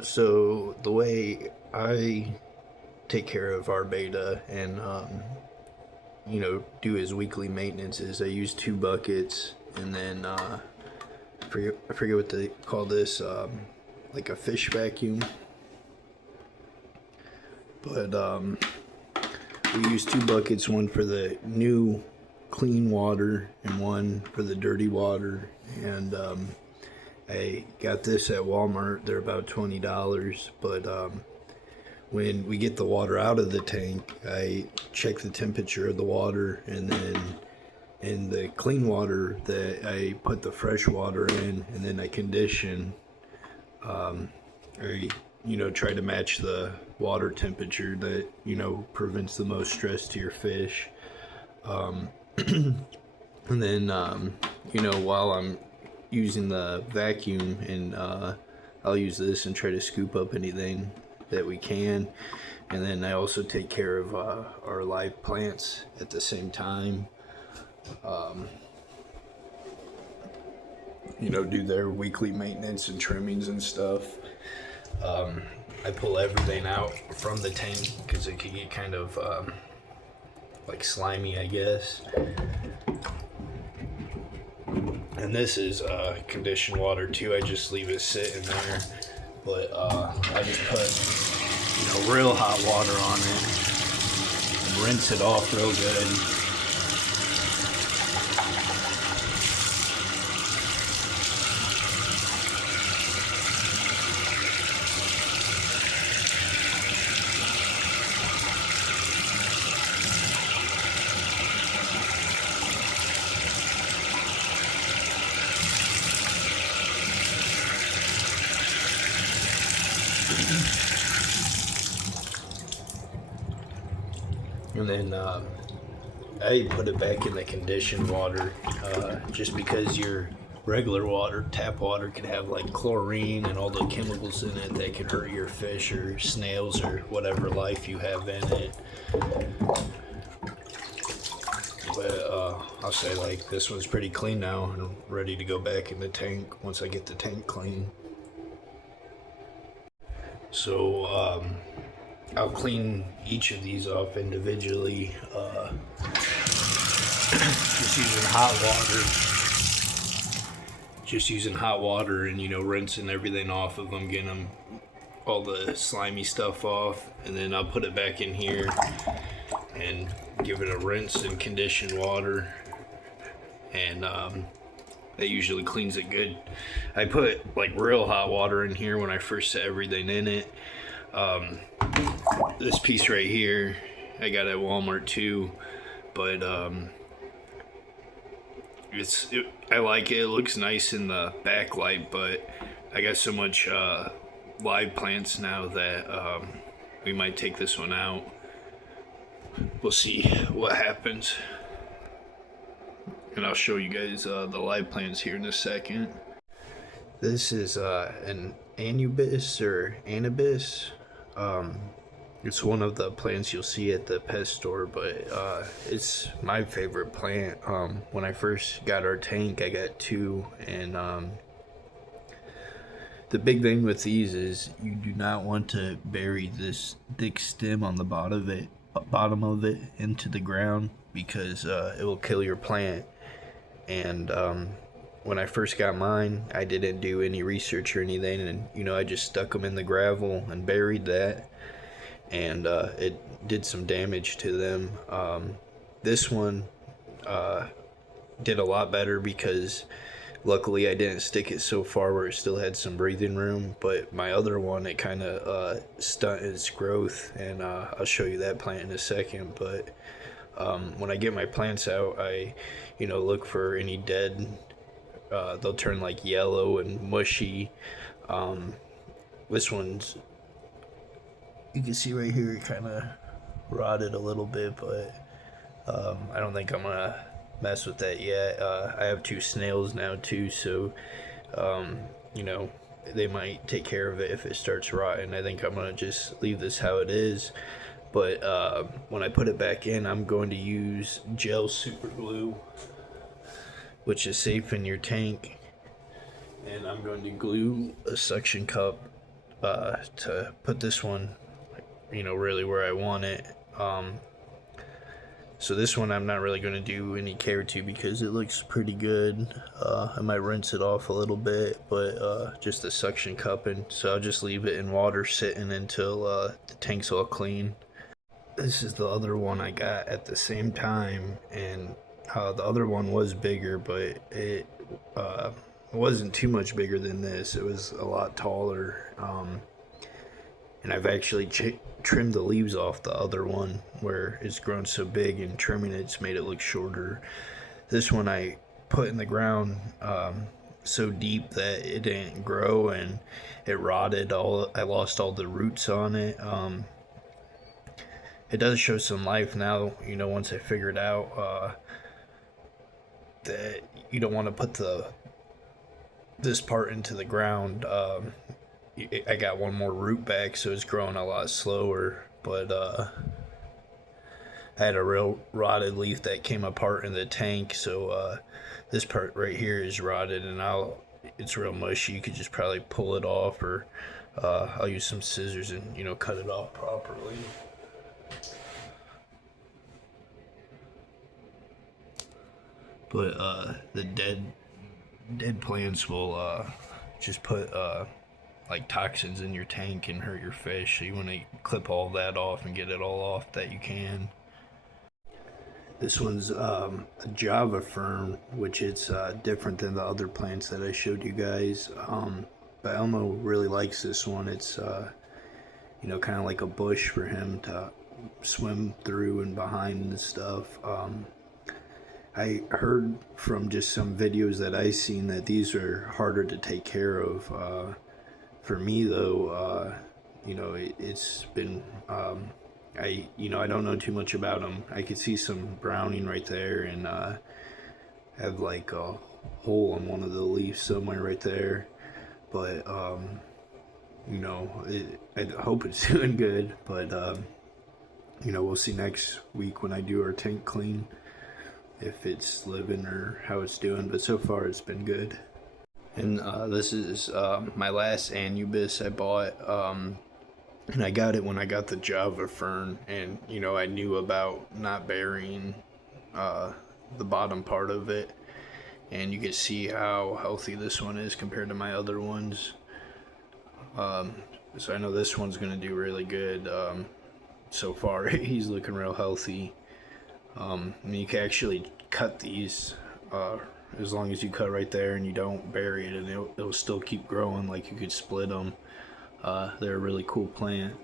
So the way I take care of our beta and do his weekly maintenance is I use two buckets and then I forget what they call this, like a fish vacuum, but we use two buckets, one for the new clean water and one for the dirty water. And I got this at Walmart. They're about $20, but when we get the water out of the tank, I check the temperature of the water, and then in the clean water that I put the fresh water in, and then I condition. I try to match the water temperature that prevents the most stress to your fish. And then while I'm using the vacuum, and I'll use this and try to scoop up anything that we can. And then I also take care of our live plants at the same time. Do their weekly maintenance and trimmings and stuff. I pull everything out from the tank because it can get kind of like slimy, I guess. And this is conditioned water too. I just leave it sitting there, but I just put real hot water on it and rinse it off real good. And then I put it back in the conditioned water, just because your regular water, tap water, could have like chlorine and all the chemicals in it that can hurt your fish or snails or whatever life you have in it. But I'll say, like, this one's pretty clean now and ready to go back in the tank once I get the tank clean. So I'll clean each of these off individually, just using hot water and rinsing everything off of them, getting them all the slimy stuff off, and then I'll put it back in here and give it a rinse in conditioned water, and that usually cleans it good. I put like real hot water in here when I first set everything in it. This piece right here I got at Walmart too, but I like it. It looks nice in the backlight, but I got so much live plants now that we might take this one out. We'll see what happens, and I'll show you guys the live plants here in a second. This is an anubis or anubis. It's one of the plants you'll see at the pet store, but it's my favorite plant. When I first got our tank, I got two, and the big thing with these is you do not want to bury this thick stem on the bottom of it into the ground, because it will kill your plant. And when I first got mine, I didn't do any research or anything, and I just stuck them in the gravel and buried that, and it did some damage to them. This one did a lot better because luckily I didn't stick it so far where it still had some breathing room, but my other one, it kind of stunted its growth, and I'll show you that plant in a second. But when I get my plants out, I look for any dead, they'll turn like yellow and mushy. This one's, you can see right here, it kind of rotted a little bit, but I don't think I'm gonna mess with that yet. I have two snails now too, so they might take care of it if it starts rotting. I think I'm gonna just leave this how it is. But when I put it back in, I'm going to use gel super glue, which is safe in your tank, and I'm going to glue a suction cup to put this one, really where I want it. So this one I'm not really going to do any care to because it looks pretty good. I might rinse it off a little bit, but just the suction cupping. So I'll just leave it in water sitting until the tank's all clean. This is the other one I got at the same time, and the other one was bigger, but it wasn't too much bigger than this. It was a lot taller. And I've actually trimmed the leaves off the other one where it's grown so big, and trimming it's made it look shorter. This one I put in the ground so deep that it didn't grow and it rotted. I lost all the roots on it. It does show some life now. Once I figured out that you don't want to put this part into the ground. I got one more root back, so it's growing a lot slower. But I had a real rotted leaf that came apart in the tank, so this part right here is rotted, and it's real mushy. You could just probably pull it off, or I'll use some scissors and cut it off properly. But the dead plants will just put like toxins in your tank and hurt your fish. So you want to clip all that off and get it all off that you can. This one's a Java fern, which it's different than the other plants that I showed you guys. But Elmo really likes this one. It's kind of like a bush for him to swim through and behind and stuff. I heard from just some videos that I seen that these are harder to take care of. For me though, it's been I don't know too much about them. I could see some browning right there, and have like a hole on one of the leaves somewhere right there. But I hope it's doing good. But we'll see next week when I do our tank clean if it's living or how it's doing. But so far it's been good. And this is my last anubis I bought, and I got it when I got the Java fern, and I knew about not burying the bottom part of it, and you can see how healthy this one is compared to my other ones. So I know this one's gonna do really good. So far he's looking real healthy. You can actually cut these as long as you cut right there and you don't bury it, and it'll still keep growing. Like, you could split them. They're a really cool plant.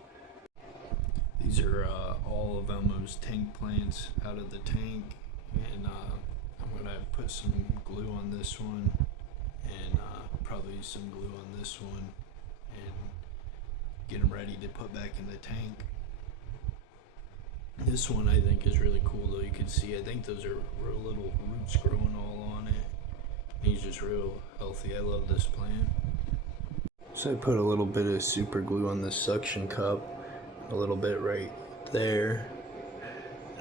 These are all of Elmo's tank plants out of the tank, and I'm gonna put some glue on this one, and probably some glue on this one, and get them ready to put back in the tank. This one I think is really cool though. You can see, I think those are real little roots growing all on it. He's just real healthy. I love this plant. So I put a little bit of super glue on this suction cup, a little bit right there.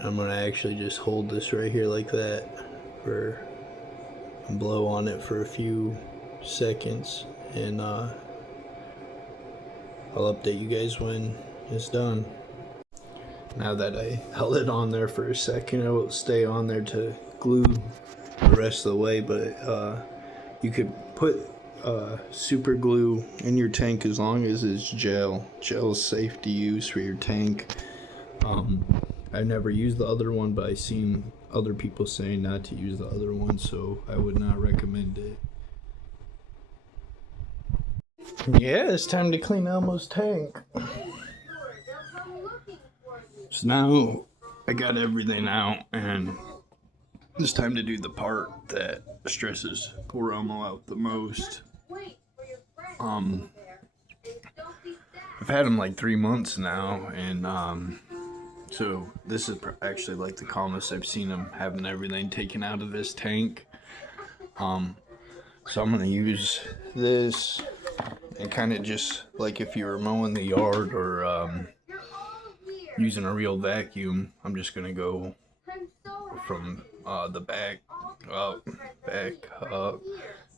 I'm gonna actually just hold this right here like that and blow on it for a few seconds, and I'll update you guys when it's done. Now that I held it on there for a second, it will stay on there to glue the rest of the way, but you could put super glue in your tank as long as it's gel. Gel is safe to use for your tank. I've never used the other one, but I've seen other people saying not to use the other one, so I would not recommend it. Yeah, it's time to clean Elmo's tank. So now I got everything out, and it's time to do the part that stresses poor Elmo out the most. I've had him like 3 months now, and so this is actually like the calmest I've seen him, having everything taken out of his tank. So I'm gonna use this and kind of just like if you were mowing the yard or using a real vacuum, I'm just gonna go from the back up, back up,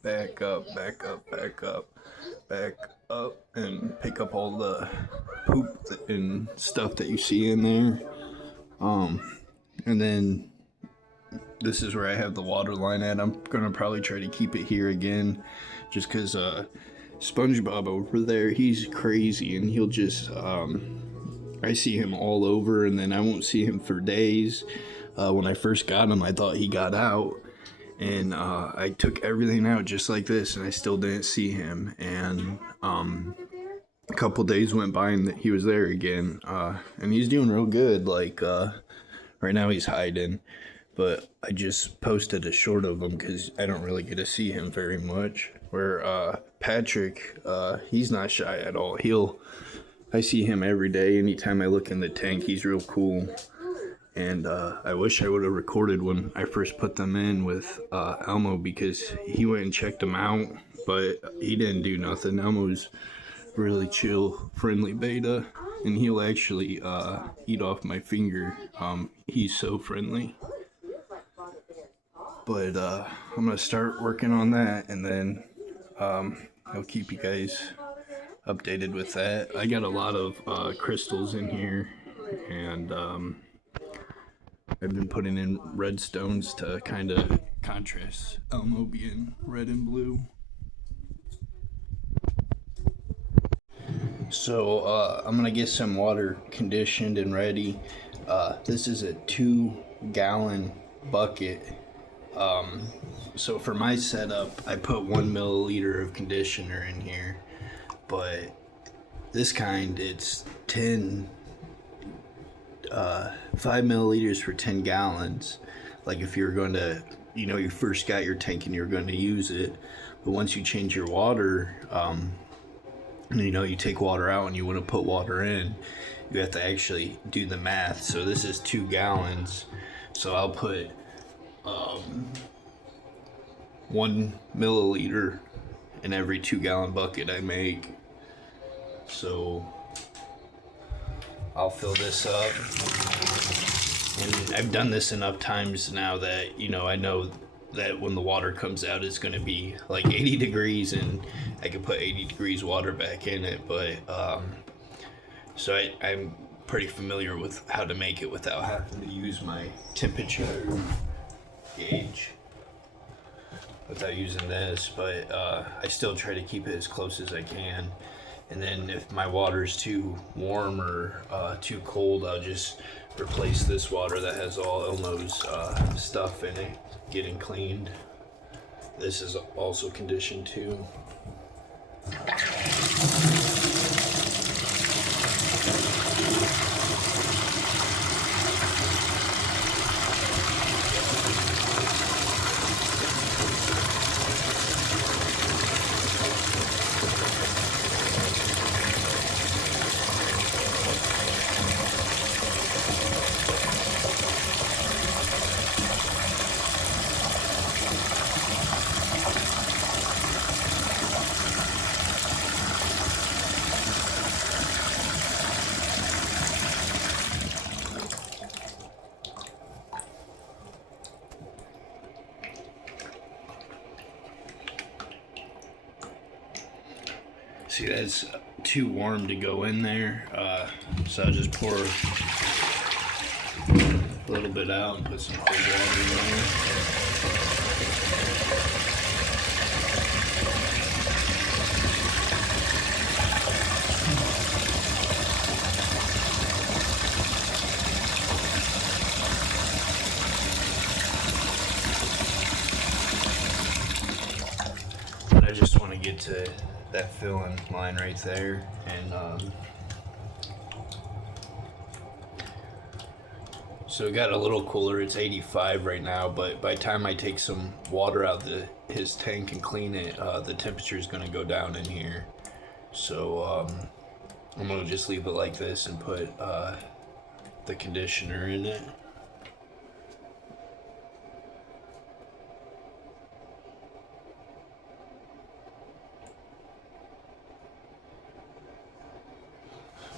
back up, back up, back up, back up and pick up all the poop and stuff that you see in there. And then this is where I have the water line at. I'm gonna probably try to keep it here again, just because SpongeBob over there, he's crazy, and he'll just I see him all over, and then I won't see him for days. When I first got him, I thought he got out, and I took everything out just like this, and I still didn't see him. And a couple days went by, and he was there again, and he's doing real good. Like right now, he's hiding, but I just posted a short of him because I don't really get to see him very much. Where Patrick, he's not shy at all. I see him every day. Anytime I look in the tank, he's real cool. And I wish I would have recorded when I first put them in with Elmo, because he went and checked them out, but he didn't do nothing. Elmo's really chill, friendly beta, and he'll actually eat off my finger. He's so friendly. But I'm gonna start working on that, and then I'll keep you guys updated with that. I got a lot of crystals in here, and I've been putting in red stones to kind of contrast Elmo being red and blue. So I'm gonna get some water conditioned and ready. This is a 2-gallon bucket. So for my setup, I put 1 milliliter of conditioner in here, but this kind, it's 5 milliliters for 10 gallons. Like if you're going to, you first got your tank and you're going to use it, but once you change your water, you take water out and you want to put water in, you have to actually do the math. So this is 2 gallons. So I'll put 1 milliliter in every 2-gallon bucket I make. So I'll fill this up, and I've done this enough times now that I know that when the water comes out, it's going to be like 80 degrees, and I can put 80 degrees water back in it. But so I'm pretty familiar with how to make it without having to use my temperature gauge, without using this. But I still try to keep it as close as I can. And then if my water's too warm or too cold, I'll just replace this water that has all Elmo's stuff in it getting cleaned. This is also conditioned too. See, that's too warm to go in there, so I'll just pour a little bit out and put some cold water in there. But I just want to get to that filling line right there, and so it got a little cooler. It's 85 right now, but by the time I take some water out his tank and clean it, the temperature is going to go down in here. So I'm going to just leave it like this and put the conditioner in it.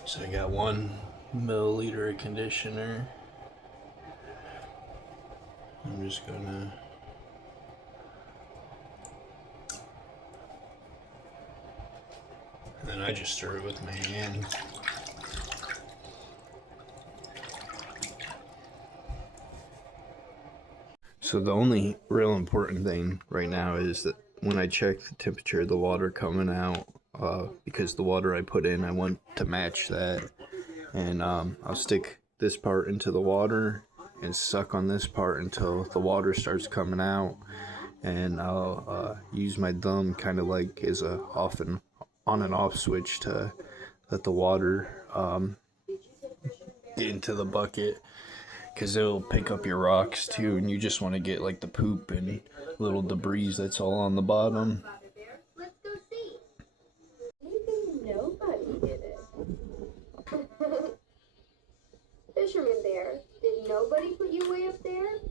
So I got 1 milliliter of conditioner. I'm just gonna I just stir it with my hand. So the only real important thing right now is that when I check the temperature of the water coming out, because the water I put in, I want to match that. And I'll stick this part into the water and suck on this part until the water starts coming out. And I'll use my thumb kind of like as a off and on and off switch to let the water get into the bucket, because it'll pick up your rocks too, and you just want to get like the poop and little debris that's all on the bottom. Let's go see. Maybe nobody did it. Fisherman Bear, did nobody put you way up there?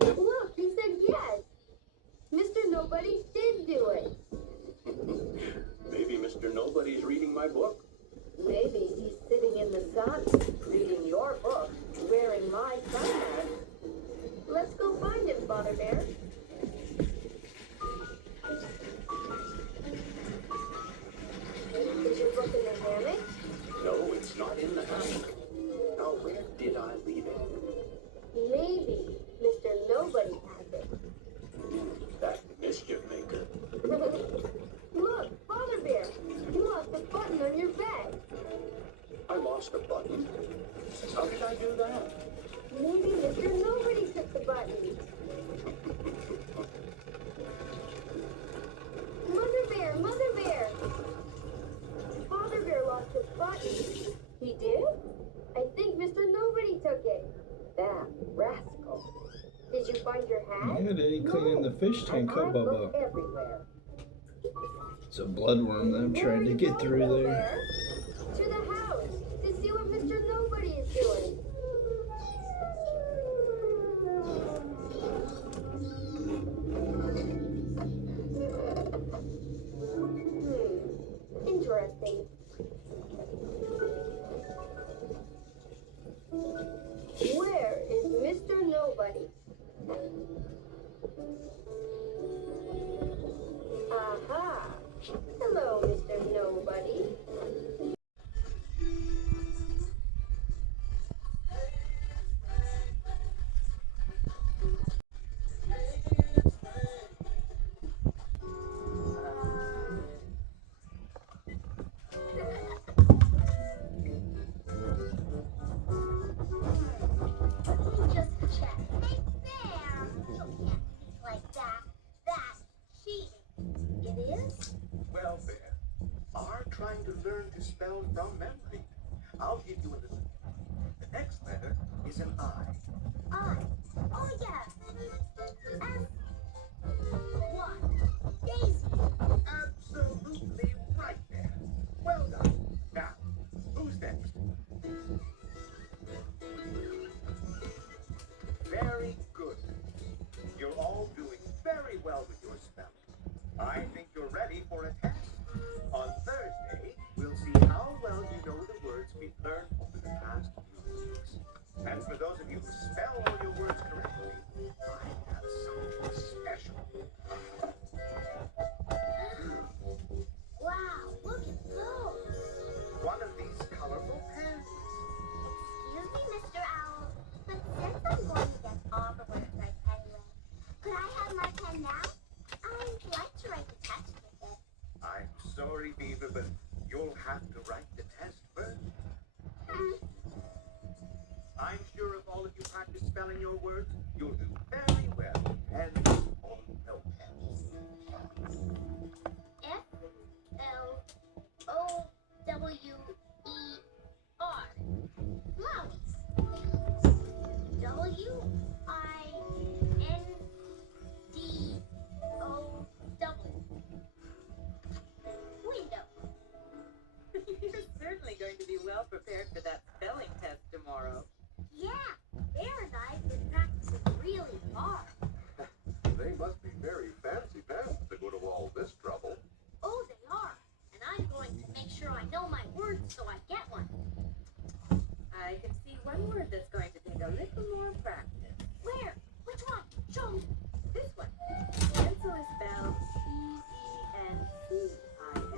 Look, he said yes. Mr. Nobody did do it. Maybe Mr. Nobody's reading my book. Maybe he's sitting in the sun, reading your book, wearing my sun hat. Let's go find him, Father Bear. Is your book in the hammock? No, it's not in the hammock. Now, where did I leave it? Maybe Mr. Nobody has it. That mischief maker. Look, Father Bear, you lost a button on your bed. I lost a button. How did I do that? Maybe Mr. Nobody took the button. Mother Bear, Mother Bear! Father Bear lost his button. He did? I think Mr. Nobody took it. That rascal. Did you find your hat? Yeah, did he clean the fish tank up, Bubba? Everywhere. It's a bloodworm that I'm trying to get through there. To the house to see what Mr. Nobody is doing. Interesting. Where is Mr. Nobody? Aha! Hello, Mr. Nobody. Just check. Hey, Bear! You can't speak like that. That's cheating. It is? Well, Bear, are trying to learn to spell from memory. I'll give you a little. The next letter is an I. I. Oh, yes. What? Daisy. Absolutely right there. Well done. Now, who's next? Very good. You're all doing very well with your spelling. I think you're ready for a test. On Thursday, we'll see how well you know the words we've learned over the past few weeks. And for those of you who spell all your words correctly, I have something special. Wow, look at those. One of these colorful pens. Excuse me, Mr. Owl, but since I'm going to get all the words right anyway, could I have my pen now? I'd like to write the test with it. I'm sorry, Beaver, but you'll have to write the test first. I'm sure if all of you practice spelling your words, you'll do very well. Pens or no pens. F-L-O-W-E-R. Flowers. W-I-N-D-O-W. Window. You're certainly going to be well prepared for that spelling test tomorrow. Yeah, Bear and I have been practicing really hard. They must be very fancy pens to go to all this trouble. Oh, they are. And I'm going to make sure I know my words so I get one. I can see one word that's going to take a little more practice. Where? Which one? Show me. This one. Pencil is spelled P-E-N-C-I-L.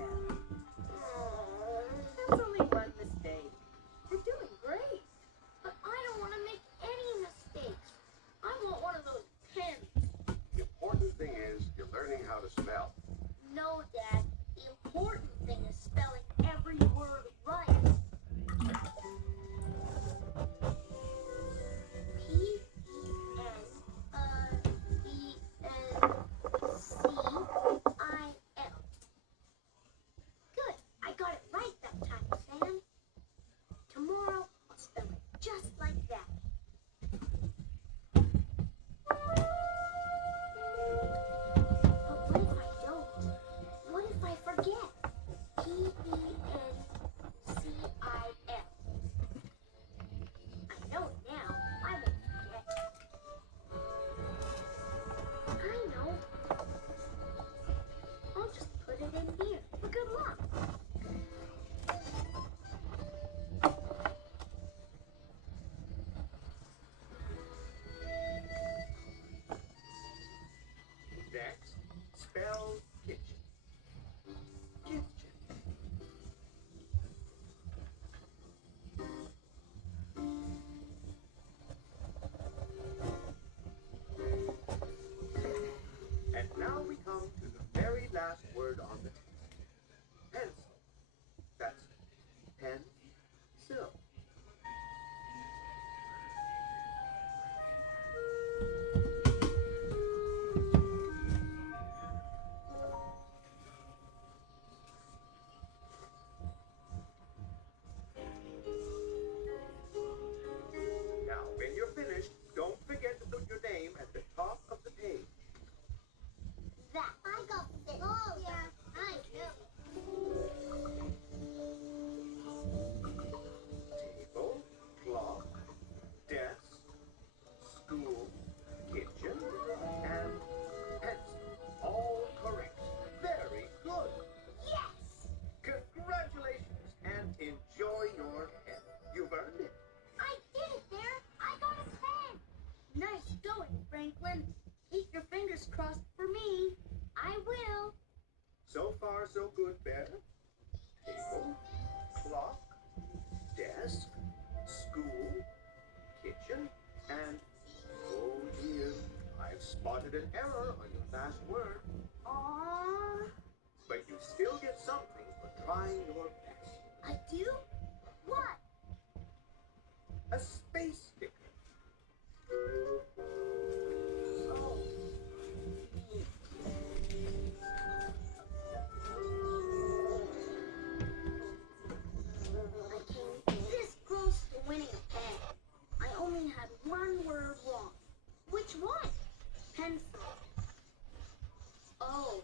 spotted an error on your last word, Aww. but you still get something for trying your best. I do? What? A space sticker. Oh. I came this close to winning a pen. I only had one word wrong. Which one? Pencil. Oh.